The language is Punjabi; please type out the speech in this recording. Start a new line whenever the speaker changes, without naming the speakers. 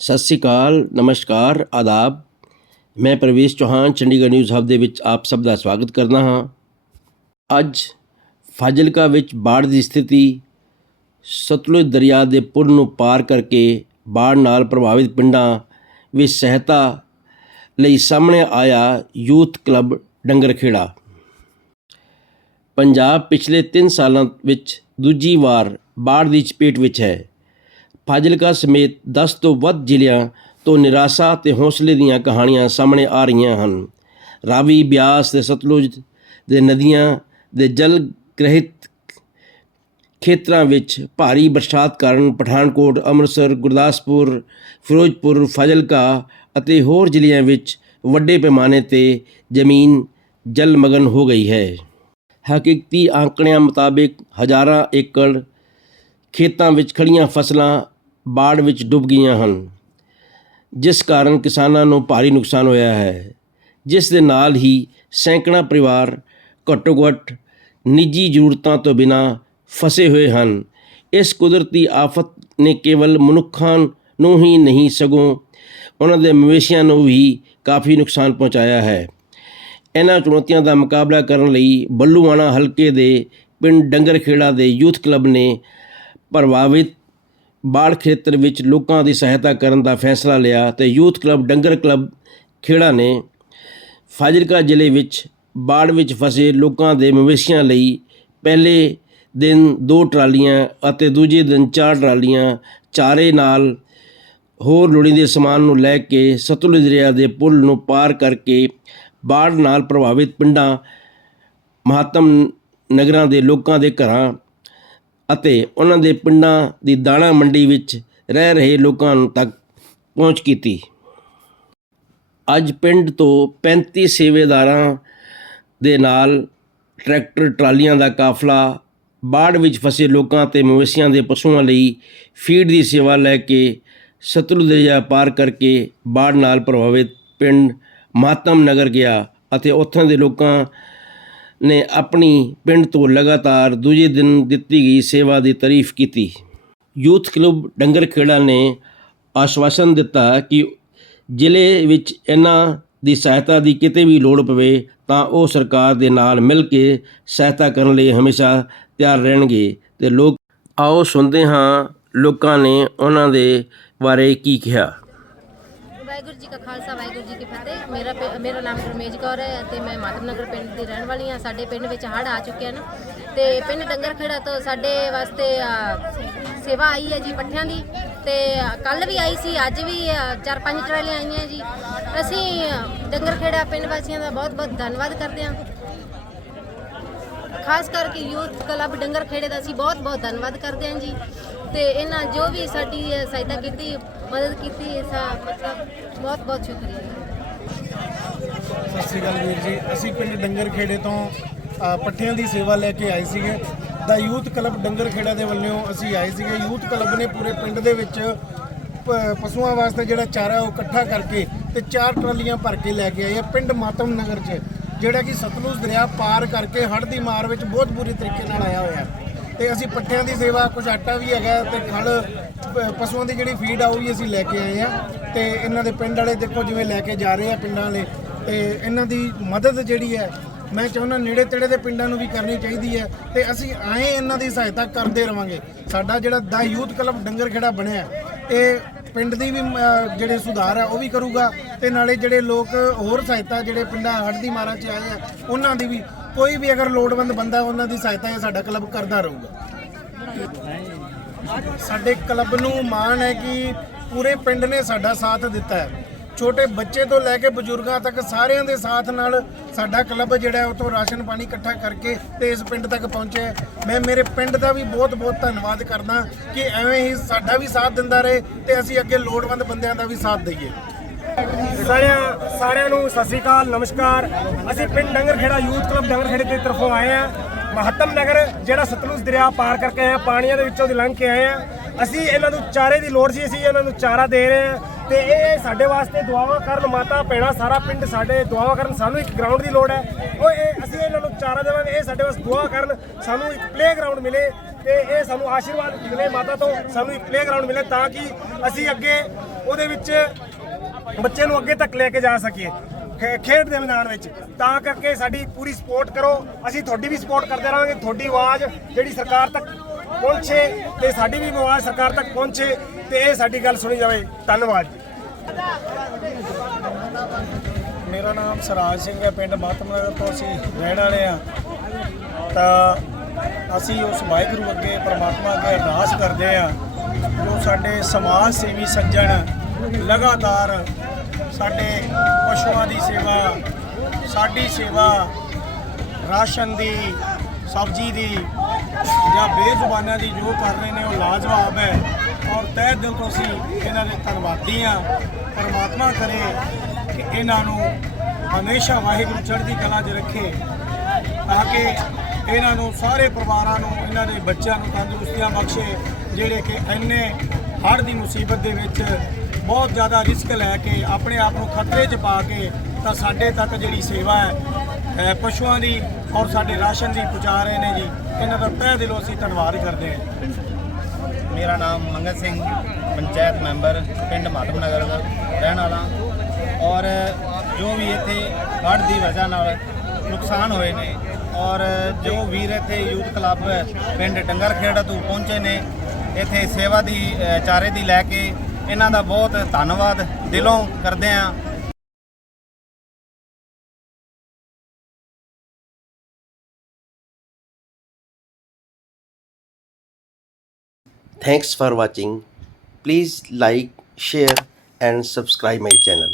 ਸਤਿ ਸ੍ਰੀ ਅਕਾਲ, ਨਮਸਕਾਰ, ਆਦਾਬ। ਮੈਂ ਪ੍ਰਵੇਸ਼ ਚੌਹਾਨ, ਚੰਡੀਗੜ੍ਹ ਨਿਊਜ਼ ਹਬ ਦੇ ਵਿੱਚ ਆਪ ਸਭ ਦਾ ਸਵਾਗਤ ਕਰਦਾ ਹਾਂ। ਅੱਜ ਫਾਜ਼ਿਲਕਾ ਵਿੱਚ ਬਾੜ ਦੀ ਸਥਿਤੀ ਸਤਲੁਜ ਦਰਿਆ ਦੇ ਪੁਲ ਨੂੰ ਪਾਰ ਕਰਕੇ ਬਾੜ ਨਾਲ ਪ੍ਰਭਾਵਿਤ ਪਿੰਡਾਂ ਵਿੱਚ ਸਹਾਇਤਾ ਲਈ ਸਾਹਮਣੇ ਆਇਆ ਯੂਥ ਕਲੱਬ ਡੰਗਰਖੇੜਾ। ਪੰਜਾਬ ਪਿਛਲੇ 3 ਸਾਲਾਂ ਵਿੱਚ ਦੂਜੀ ਵਾਰ ਬਾੜ ਦੀ ਚਪੇਟ ਵਿੱਚ ਹੈ। ਫਾਜ਼ਿਲਕਾ ਸਮੇਤ 10 ਤੋਂ ਵੱਧ ਜ਼ਿਲ੍ਹਿਆਂ ਤੋਂ ਨਿਰਾਸ਼ਾ ਤੇ ਹੌਸਲੇ ਦੀਆਂ ਕਹਾਣੀਆਂ ਸਾਹਮਣੇ ਆ ਰਹੀਆਂ ਹਨ। ਰਾਵੀ, ਬਿਆਸ ਤੇ ਸਤਲੁਜ ਦੇ ਨਦੀਆਂ ਦੇ ਜਲ ਗ੍ਰਹਿਤ ਖੇਤਰਾਂ ਵਿੱਚ ਭਾਰੀ ਬਰਸਾਤ ਕਾਰਨ ਪਠਾਨਕੋਟ, ਅੰਮ੍ਰਿਤਸਰ, ਗੁਰਦਾਸਪੁਰ, ਫਿਰੋਜ਼ਪੁਰ, ਫਾਜ਼ਿਲਕਾ ਅਤੇ ਹੋਰ ਜ਼ਿਲ੍ਹਿਆਂ ਵਿੱਚ ਵੱਡੇ ਪੈਮਾਨੇ ਤੇ ਜ਼ਮੀਨ ਜਲਮਗਨ ਹੋ ਗਈ ਹੈ। ਹਕੀਕਤੀ ਆંકੜਿਆਂ ਮੁਤਾਬਿਕ ਹਜ਼ਾਰਾਂ ਏਕੜ ਖੇਤਾਂ ਵਿੱਚ ਖੜੀਆਂ ਫਸਲਾਂ ਬਾੜ ਵਿੱਚ ਡੁੱਬ ਗਈਆਂ ਹਨ। ਜਿਸ ਕਾਰਨ ਕਿਸਾਨਾਂ ਨੂੰ ਭਾਰੀ ਨੁਕਸਾਨ ਹੋਇਆ ਹੈ। ਜਿਸ ਦੇ ਨਾਲ ਹੀ ਸੈਂਕੜਾ ਪਰਿਵਾਰ ਘੱਟੋ ਘੱਟ ਨਿੱਜੀ ਜ਼ਰੂਰਤਾਂ ਤੋਂ ਬਿਨਾਂ ਫਸੇ ਹੋਏ ਹਨ। ਇਸ ਕੁਦਰਤੀ ਆਫਤ ਨੇ ਕੇਵਲ ਮਨੁੱਖਾਂ ਨੂੰ ਹੀ ਨਹੀਂ, ਸਗੋਂ ਉਹਨਾਂ ਦੇ ਮਵੇਸ਼ੀਆਂ ਨੂੰ ਵੀ ਕਾਫੀ ਨੁਕਸਾਨ ਪਹੁੰਚਾਇਆ ਹੈ। ਇਹਨਾਂ ਚੁਣੌਤੀਆਂ ਦਾ ਮੁਕਾਬਲਾ ਕਰਨ ਲਈ ਬੱਲੂਆਣਾ ਹਲਕੇ ਦੇ ਪਿੰਡ ਡੰਗਰਖੇੜਾ ਦੇ ਯੂਥ ਕਲੱਬ ਨੇ ਪ੍ਰਭਾਵਿਤ ਬਾੜ ਖੇਤਰ ਵਿੱਚ ਲੋਕਾਂ ਦੀ ਸਹਾਇਤਾ ਕਰਨ ਦਾ ਫੈਸਲਾ ਲਿਆ ਤੇ youth club, Dangar club Khera ਨੇ ਫਾਜ਼ਿਲਕਾ ਜ਼ਿਲ੍ਹੇ ਵਿੱਚ ਬਾੜ ਵਿੱਚ ਫਸੇ ਲੋਕਾਂ ਦੇ ਮਵੇਸ਼ੀਆਂ ਲਈ ਪਹਿਲੇ ਦਿਨ ਦੋ ਟਰਾਲੀਆਂ ਅਤੇ ਦੂਜੇ ਦਿਨ ਚਾਰ ਟਰਾਲੀਆਂ ਚਾਰੇ ਨਾਲ ਹੋਰ ਲੋੜੀਂਦੇ ਸਮਾਨ ਨੂੰ ਲੈ ਕੇ ਸਤਲੁਜ ਦਰਿਆ ਦੇ ਪੁਲ ਨੂੰ ਪਾਰ ਕਰਕੇ ਬਾੜ ਨਾਲ ਪ੍ਰਭਾਵਿਤ ਪਿੰਡਾਂ, ਮਹਾਤਮ ਨਗਰਾਂ ਦੇ ਲੋਕਾਂ ਦੇ ਘਰਾਂ ਅਤੇ ਉਹਨਾਂ ਦੇ ਪਿੰਡਾਂ ਦੀ ਦਾਣਾ ਮੰਡੀ ਵਿੱਚ ਰਹਿ ਰਹੇ ਲੋਕਾਂ ਨੂੰ ਤੱਕ ਪਹੁੰਚ ਕੀਤੀ। ਅੱਜ ਪਿੰਡ ਤੋਂ 35 ਸੇਵੇਦਾਰਾਂ ਦੇ ਨਾਲ ਟਰੈਕਟਰ ਟਰਾਲੀਆਂ ਦਾ ਕਾਫਲਾ, ਬਾੜ ਵਿੱਚ ਫਸੇ ਲੋਕਾਂ ਤੇ ਮਵੇਸ਼ੀਆਂ ਦੇ ਪਸ਼ੂਆਂ ਲਈ ਫੀਡ ਦੀ ਸੇਵਾ ਲੈ ਕੇ ਸਤਲੁਜ ਦਰਿਆ ਪਾਰ ਕਰਕੇ ਬਾੜ ਨਾਲ ਪ੍ਰਭਾਵਿਤ ਪਿੰਡ ਮਾਤਮ ਨਗਰ ਗਿਆ ਅਤੇ ਉੱਥੋਂ ਦੇ ਲੋਕਾਂ ਨੇ ਆਪਣੀ ਪਿੰਡ ਤੋਂ ਲਗਾਤਾਰ ਦੂਜੇ ਦਿਨ ਦਿੱਤੀ ਗਈ ਸੇਵਾ ਦੀ ਤਾਰੀਫ ਕੀਤੀ। ਯੂਥ ਕਲੱਬ ਡੰਗਰਖੇੜਾ ਨੇ ਆਸ਼ਵਾਸਨ ਦਿੱਤਾ ਕਿ ਜ਼ਿਲ੍ਹੇ ਵਿੱਚ ਇਹਨਾਂ ਦੀ ਸਹਾਇਤਾ ਦੀ ਕਿਤੇ ਵੀ ਲੋੜ ਪਵੇ ਤਾਂ ਉਹ ਸਰਕਾਰ ਦੇ ਨਾਲ ਮਿਲ ਕੇ ਸਹਾਇਤਾ ਕਰਨ ਲਈ ਹਮੇਸ਼ਾ ਤਿਆਰ ਰਹਿਣਗੇ ਤੇ ਲੋਕ ਆਓ ਸੁਣਦੇ ਹਾਂ ਲੋਕਾਂ ਨੇ ਉਹਨਾਂ ਦੇ ਬਾਰੇ ਕੀ ਕਿਹਾ।
ਵਾਹਿਗੁਰੂ ਜੀ ਕਾ ਖਾਲਸਾ ਵਾਹਿਗੁਰੂ ਜੀ ਕੀ ਫਤਿਹ। ਮੇਰਾ ਪੇ ਮੇਰਾ ਨਾਮ ਗੁਰਮੇਜ ਕੌਰ ਹੈ ਅਤੇ ਮੈਂ ਮਾਧਵ ਨਗਰ ਪਿੰਡ ਦੀ ਰਹਿਣ ਵਾਲੀ ਹਾਂ। ਸਾਡੇ ਪਿੰਡ ਵਿੱਚ ਹੜ੍ਹ ਆ ਚੁੱਕਿਆ ਨਾ। ਤੇ ਪਿੰਡ ਡੰਗਰਖੇੜਾ ਤੋਂ ਸਾਡੇ ਵਾਸਤੇ ਅ, ਸੇਵਾ ਆਈ ਹੈ ਜੀ ਪੱਠਿਆਂ ਦੀ। ਤੇ ਕੱਲ ਵੀ ਆਈ ਸੀ ਅੱਜ ਵੀ ਅ, ਚਾਰ ਪੰਜ ਟਰਾਲੀਆਂ ਆਈਆਂ ਜੀ। ਅਸੀਂ ਅ, ਡੰਗਰਖੇੜਾ ਪਿੰਡ ਵਾਸੀਆਂ ਦਾ ਬਹੁਤ ਬਹੁਤ ਧੰਨਵਾਦ ਕਰਦੇ ਹਾਂ। ਖਾਸ ਕਰਕੇ ਯੂਥ ਕਲੱਬ ਡੰਗਰ ਖੇੜੇ ਦਾ ਅਸੀਂ ਬਹੁਤ ਬਹੁਤ ਧੰਨਵਾਦ ਕਰਦੇ ਹਾਂ ਜੀ। ਤੇ ਇਹਨਾਂ ਜੋ ਵੀ ਸਾਡੀ ਇਹ ਸਹਾਇਤਾ ਕੀਤੀ ਮਦਦ ਕੀਤੀ, ਇਸ ਮਤਲਬ ਬਹੁਤ ਬਹੁਤ ਸ਼ੁਕਰੀਆ।
ਸਤਿ ਸ਼੍ਰੀ ਅਕਾਲ ਵੀਰ ਜੀ। ਅਸੀਂ ਪਿੰਡ ਡੰਗਰ ਖੇੜੇ ਤੋਂ ਪੱਠਿਆਂ ਦੀ ਸੇਵਾ ਲੈ ਕੇ ਆਏ ਸੀਗੇ। ਦਾ ਯੂਥ ਕਲੱਬ ਡੰਗਰ ਖੇੜਾ ਦੇ ਵੱਲੋਂ ਅਸੀਂ ਆਏ ਸੀਗੇ। ਯੂਥ ਕਲੱਬ ਨੇ ਪੂਰੇ ਪਿੰਡ ਦੇ ਵਿੱਚ ਪਸ਼ੂਆਂ ਵਾਸਤੇ ਜਿਹੜਾ ਚਾਰਾ ਉਹ ਇਕੱਠਾ ਕਰਕੇ ਤੇ ਚਾਰ ਟਰਾਲੀਆਂ ਭਰ ਕੇ ਲੈ ਕੇ ਆਏ ਆ ਪਿੰਡ ਮਾਤਮ ਨਗਰ 'ਚ, ਜਿਹੜਾ ਕਿ ਸਤਲੁਜ ਦਰਿਆ ਪਾਰ ਕਰਕੇ ਹੜ੍ਹ ਦੀ ਮਾਰ ਵਿੱਚ ਬਹੁਤ ਬੁਰੀ ਤਰੀਕੇ ਨਾਲ ਆਇਆ ਹੋਇਆ। ਤੇ ਅਸੀਂ ਪੱਠਿਆਂ ਦੀ ਸੇਵਾ, ਕੁਝ ਆਟਾ ਵੀ ਹੈਗਾ ਤੇ ਖਲ ਪਸ਼ੂਆਂ ਦੀ ਜਿਹੜੀ ਫੀਡ ਆ, ਉਹ ਵੀ ਅਸੀਂ ਲੈ ਕੇ ਆਏ ਆ। ਤੇ ਇਹਨਾਂ ਦੇ ਪਿੰਡ ਵਾਲੇ ਦੇਖੋ ਜਿਵੇਂ ਲੈ ਕੇ ਜਾ ਰਹੇ ਆ ਪਿੰਡਾਂ ਵਾਲੇ। ਤੇ ਇਹਨਾਂ ਦੀ ਮਦਦ ਜਿਹੜੀ ਹੈ, ਮੈਂ ਚਾਹੁੰਦਾ ਨੇੜੇ ਤੇੜੇ ਦੇ ਪਿੰਡਾਂ ਨੂੰ ਵੀ ਕਰਨੀ ਚਾਹੀਦੀ ਹੈ। ਤੇ ਅਸੀਂ ਆਏ ਇਹਨਾਂ ਦੀ ਸਹਾਇਤਾ ਕਰਦੇ ਰਵਾਂਗੇ। ਸਾਡਾ ਜਿਹੜਾ ਦਾ ਯੂਥ ਕਲੱਬ ਡੰਗਰ ਖੇੜਾ ਬਣਿਆ, ਇਹ ਪਿੰਡ ਦੀ ਵੀ ਜਿਹੜੇ ਸੁਧਾਰ ਹੈ ਉਹ ਵੀ ਕਰੂਗਾ। ਤੇ ਨਾਲੇ ਜਿਹੜੇ ਲੋਕ ਹੋਰ ਸਹਾਇਤਾ ਜਿਹੜੇ ਪਿੰਡਾਂ ਹੜ੍ਹ ਦੀ ਮਾਰਾਂ 'ਚ ਆਏ ਆ, ਉਹਨਾਂ ਦੀ ਵੀ ਕੋਈ ਵੀ ਅਗਰ ਲੋੜਵੰਦ ਬੰਦਾ ਉਹਨਾਂ ਦੀ ਸਹਾਇਤਾ ਇਹ ਸਾਡਾ ਕਲੱਬ ਕਰਦਾ ਰਹੂਗਾ। ਸਾਡੇ ਕਲੱਬ ਨੂੰ ਮਾਣ ਹੈ ਕਿ ਪੂਰੇ ਪਿੰਡ ਨੇ ਸਾਡਾ ਸਾਥ ਦਿੱਤਾ ਹੈ। ਛੋਟੇ ਬੱਚੇ ਤੋਂ ਲੈ ਕੇ ਬਜ਼ੁਰਗਾਂ ਤੱਕ ਸਾਰਿਆਂ ਦੇ ਸਾਥ ਨਾਲ ਸਾਡਾ ਕਲੱਬ ਜਿਹੜਾ ਹੈ, ਉਹ ਤੋਂ ਰਾਸ਼ਨ ਪਾਣੀ ਇਕੱਠਾ ਕਰਕੇ ਤੇ ਇਸ ਪਿੰਡ ਤੱਕ ਪਹੁੰਚਿਆ ਮੈਂ ਮੇਰੇ ਪਿੰਡ ਦਾ ਵੀ ਬਹੁਤ ਬਹੁਤ ਧੰਨਵਾਦ ਕਰਦਾ ਕਿ ਐਵੇਂ ਹੀ ਸਾਡਾ ਵੀ ਸਾਥ ਦਿੰਦਾ ਰਹੇ ਤੇ ਅਸੀਂ ਅੱਗੇ ਲੋੜਵੰਦ ਬੰਦਿਆਂ ਦਾ ਵੀ ਸਾਥ ਦਈਏ।
ਸਾਰਿਆਂ ਸਾਰਿਆਂ ਨੂੰ ਸਤਿ ਸ੍ਰੀ ਅਕਾਲ, ਨਮਸਕਾਰ। ਅਸੀਂ ਪਿੰਡ ਡੰਗਰਖੇੜਾ ਯੂਥ ਕਲੱਬ ਡੰਗਰਖੇੜੇ ਦੀ ਤਰਫੋਂ ਆਏ ਆ ਮਹੱਤਮ ਨਗਰ ਜਿਹੜਾ ਸਤਲੁਜ ਦਰਿਆ ਪਾਰ ਕਰਕੇ ਆਇਆ, ਪਾਣੀਆਂ ਦੇ ਵਿੱਚੋਂ ਦੀ ਲੰਘ ਕੇ ਆਏ ਆ। ਅਸੀਂ ਇਹਨਾਂ ਨੂੰ ਚਾਰੇ ਦੀ ਲੋੜ ਸੀ, ਅਸੀਂ ਇਹਨਾਂ ਨੂੰ ਚਾਰਾ ਦੇ ਰਹੇ ਆ। ਤੇ ਇਹ ਸਾਡੇ ਵਾਸਤੇ ਦੁਆਵਾਂ ਕਰਨ ਮਾਤਾ ਭੈਣਾਂ, ਸਾਰਾ ਪਿੰਡ ਸਾਡੇ ਦੁਆਵਾਂ ਕਰਨ, ਸਾਨੂੰ ਇੱਕ ਗਰਾਊਂਡ ਦੀ ਲੋੜ ਹੈ। ਉਹ ਇਹ ਅਸੀਂ ਇਹਨਾਂ ਨੂੰ ਚਾਰਾ ਦੇਵਾਂਗੇ, ਇਹ ਸਾਡੇ ਵਾਸਤੇ ਦੁਆ ਕਰਨ, ਸਾਨੂੰ ਇੱਕ ਪਲੇਅਗਰਾਊਂਡ ਮਿਲੇ ਤੇ ਇਹ ਸਾਨੂੰ ਆਸ਼ੀਰਵਾਦ ਮਿਲੇ ਮਾਤਾ ਤੋਂ, ਸਾਨੂੰ ਇੱਕ ਪਲੇਅਗਰਾਊਂਡ ਮਿਲੇ ਤਾਂ ਕਿ ਅਸੀਂ ਅੱਗੇ ਉਹਦੇ ਵਿੱਚ ਬੱਚੇ ਨੂੰ ਅੱਗੇ ਤੱਕ ਲੈ ਕੇ ਜਾ ਸਕੀਏ। ਖੇਡ ਦੇ ਮੈਦਾਨ ਵਿੱਚ। ਤਾਂ ਕਰਕੇ ਸਾਡੀ ਪੂਰੀ ਸਪੋਰਟ ਕਰੋ। ਅਸੀਂ ਤੁਹਾਡੀ ਵੀ ਸਪੋਰਟ ਕਰਦੇ ਰਹਾਂਗੇ। ਤੁਹਾਡੀ ਆਵਾਜ਼ ਜਿਹੜੀ ਸਰਕਾਰ ਤੱਕ ਪਹੁੰਚੇ ਤੇ ਸਾਡੀ ਵੀ ਆਵਾਜ਼ ਸਰਕਾਰ ਤੱਕ ਪਹੁੰਚੇ ਤੇ ਇਹ ਸਾਡੀ ਗੱਲ ਸੁਣੀ ਜਾਵੇ। ਧੰਨਵਾਦ ਜੀ।
ਮੇਰਾ ਨਾਮ ਸਰਾਜ ਸਿੰਘ ਹੈ। ਪਿੰਡ ਮਾਤਮਨਗਰ ਤੋਂ ਅਸੀਂ ਰਹਿਣ ਵਾਲੇ ਆ ਤਾਂ ਅਸੀਂ ਉਸ ਵਾਹਿਗੁਰੂ ਅੱਗੇ, ਪ੍ਰਮਾਤਮਾ ਅੱਗੇ ਅਰਦਾਸ ਕਰਦੇ ਆ ਜੋ ਸਾਡੇ ਸਮਾਜ ਸੇਵੀ ਸੱਜਣ ਲਗਾਤਾਰ ਸਾਡੇ ਪਸ਼ੂਆਂ ਦੀ ਸੇਵਾ, ਸਾਡੀ ਸੇਵਾ, ਰਾਸ਼ਨ ਦੀ, ਸਬਜ਼ੀ ਦੀ, ਜਾਂ ਬੇਜ਼ੁਬਾਨਾਂ ਦੀ ਜੋ ਕਰ ਰਹੇ ਨੇ, ਉਹ ਲਾਜਵਾਬ ਹੈ। ਔਰ ਤਹਿ ਦਿਲ ਤੋਂ ਅਸੀਂ ਇਹਨਾਂ ਦੇ ਧੰਨਵਾਦੀ ਆ ਪਰਮਾਤਮਾ ਕਰੇ ਕਿ ਇਹਨਾਂ ਨੂੰ ਹਮੇਸ਼ਾ ਵਾਹਿਗੁਰੂ ਚੜ੍ਹਦੀ ਕਲਾ 'ਚ ਰੱਖੇ, ਤਾਂ ਕਿ ਇਹਨਾਂ ਨੂੰ ਸਾਰੇ ਪਰਿਵਾਰਾਂ ਨੂੰ, ਇਹਨਾਂ ਦੇ ਬੱਚਿਆਂ ਨੂੰ ਤੰਦਰੁਸਤੀਆਂ ਬਖਸ਼ੇ, ਜਿਹੜੇ ਕਿ ਇੰਨੇ ਹੜ੍ਹ ਦੀ ਮੁਸੀਬਤ ਦੇ ਵਿੱਚ ਬਹੁਤ ਜ਼ਿਆਦਾ ਰਿਸਕ ਲੈ ਕੇ ਆਪਣੇ ਆਪ ਨੂੰ ਖਤਰੇ 'ਚ ਪਾ ਕੇ ਤਾਂ ਸਾਡੇ ਤੱਕ ਜਿਹੜੀ ਸੇਵਾ ਹੈ ਪਸ਼ੂਆਂ ਦੀ ਔਰ ਸਾਡੇ ਰਾਸ਼ਨ ਦੀ ਪਹੁੰਚਾ ਰਹੇ ਨੇ ਜੀ। ਇਹਨਾਂ ਦਾ ਤਹਿ ਦਿਲੋਂ ਅਸੀਂ ਧੰਨਵਾਦ ਕਰਦੇ ਹਾਂ।
ਮੇਰਾ ਨਾਮ ਮੰਗਤ ਸਿੰਘ, ਪੰਚਾਇਤ ਮੈਂਬਰ, ਪਿੰਡ ਮਾਧਵ ਨਗਰ ਦਾ ਰਹਿਣ ਵਾਲਾ। ਔਰ ਜੋ ਵੀ ਇੱਥੇ ਹੜ੍ਹ ਦੀ ਵਜ੍ਹਾ ਨਾਲ ਨੁਕਸਾਨ ਹੋਏ ਨੇ, ਔਰ ਜੋ ਵੀਰ ਇੱਥੇ ਯੂਥ ਕਲੱਬ, ਪਿੰਡ ਡੰਗਰਖੇੜਾ ਤੋਂ ਪਹੁੰਚੇ ਨੇ ਇੱਥੇ ਸੇਵਾ ਦੀ ਅ, ਚਾਰੇ ਦੀ ਲੈ ਕੇ ਇਹਨਾਂ ਦਾ ਬਹੁਤ ਧੰਨਵਾਦ ਦਿਲੋਂ ਕਰਦੇ ਹਾਂ
Thanks for watching. Please like, share and subscribe my channel.